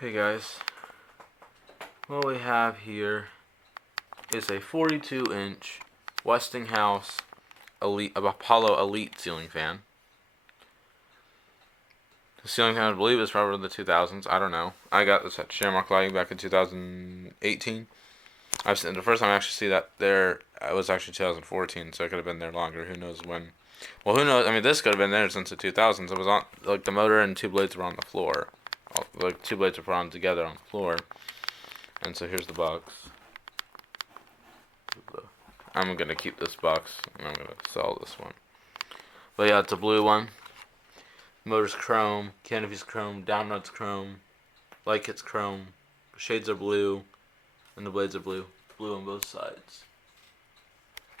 Hey guys, what we have here is a 42-inch Westinghouse Apollo Elite ceiling fan. The ceiling fan, I believe, is probably the 2000s. I don't know. I got this at Shamrock Lighting back in 2018. I've seen the first time I actually see that there. It was actually 2014, so it could have been there longer. Who knows when? Well, who knows? I mean, this could have been there since the 2000s. It was on, like, the motor and two blades were on the floor. Like, two blades were put on together on the floor. And so here's the box. I'm gonna keep this box and I'm gonna sell this one. But yeah, it's a blue one. Motor's chrome, canopy's chrome, downlight's chrome, light kit's chrome, shades are blue, and the blades are blue. Blue on both sides.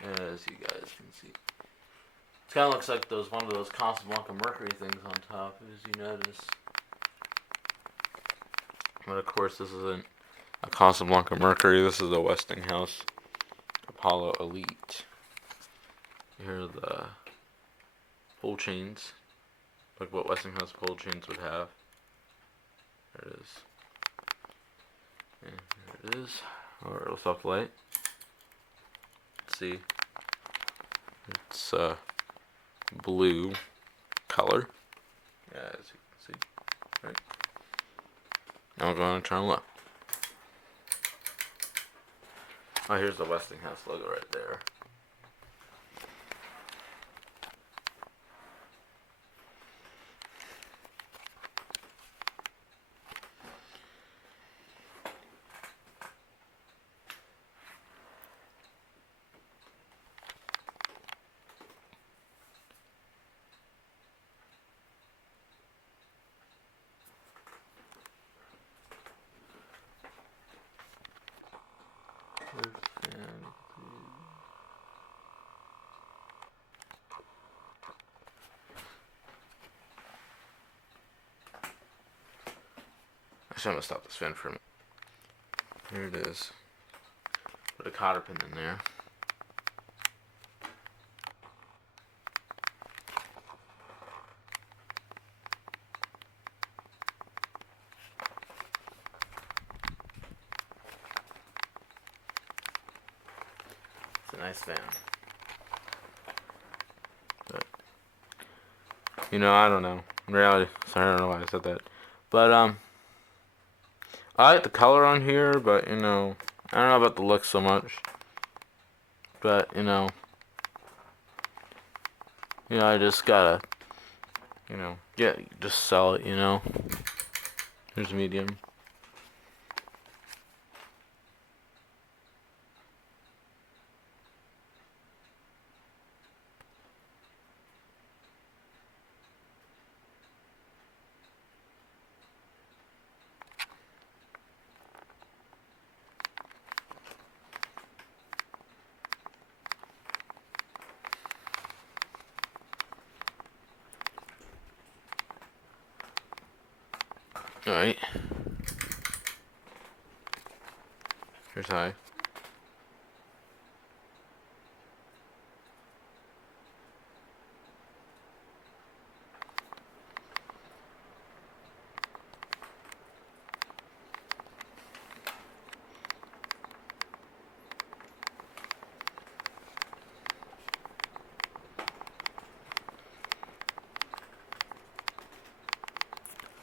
As you guys can see. It kinda looks like one of those Casablanca Mercury things on top, as you notice. But of course this isn't a Casablanca Mercury, this is a Westinghouse Apollo Elite. Here are the pull chains, like what Westinghouse pull chains would have. There it is. And here it is. Or it'll soft light. Let's see. It's blue color. Yeah, as you can see. Right. Now we're going to turn left. Oh, here's the Westinghouse logo right there. Actually, I'm gonna stop this fan for a minute. Here it is. Put a cotter pin in there. It's a nice fan. But, I don't know. In reality, sorry, I don't know why I said that. But, I like the color on here, but, I don't know about the look so much. But, I just gotta, just sell it, Here's medium. Alright. Here's high.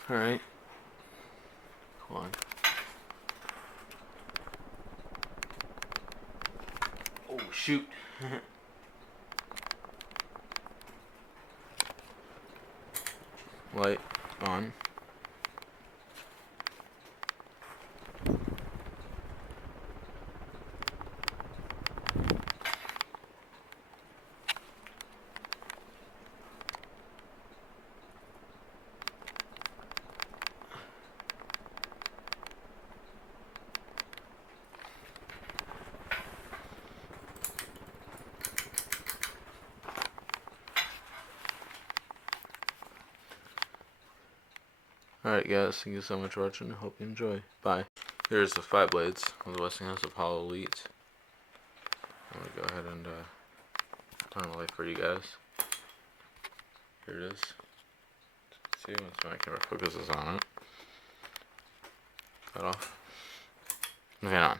Alright. Come on. Oh, shoot. Light on. Alright guys, thank you so much for watching. Hope you enjoy. Bye. Here's the 5 blades of the Westinghouse Apollo Elite. I'm gonna go ahead and turn the light for you guys. Here it is. See, once my camera focuses on it. cut off. Moving on.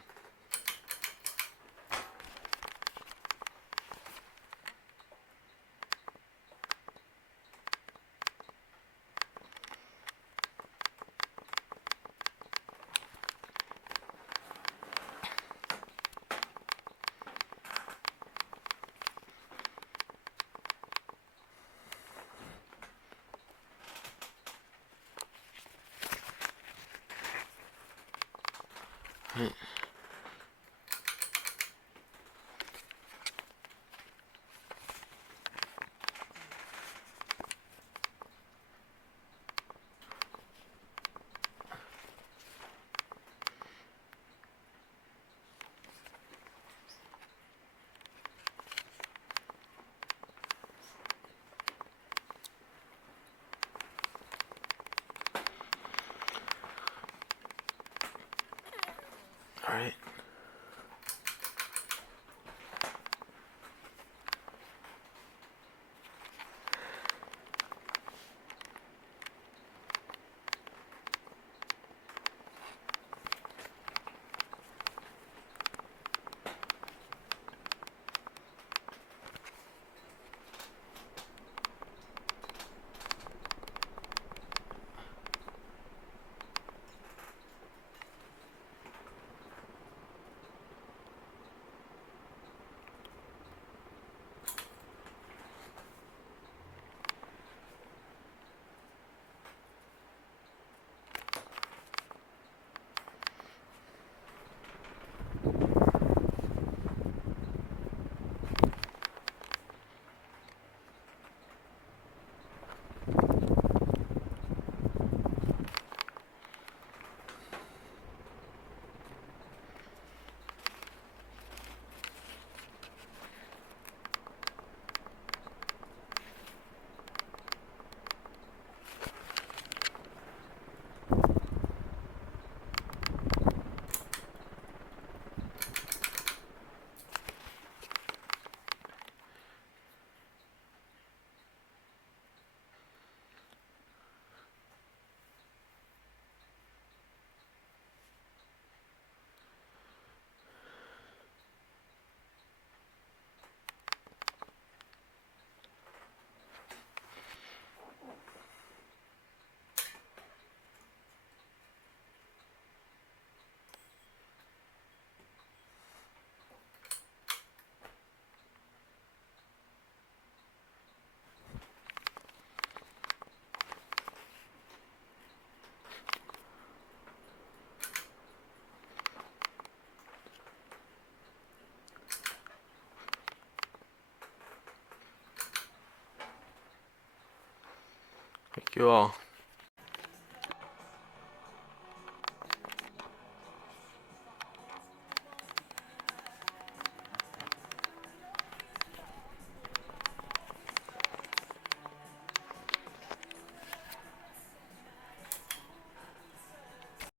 Right. All right. Thank you all.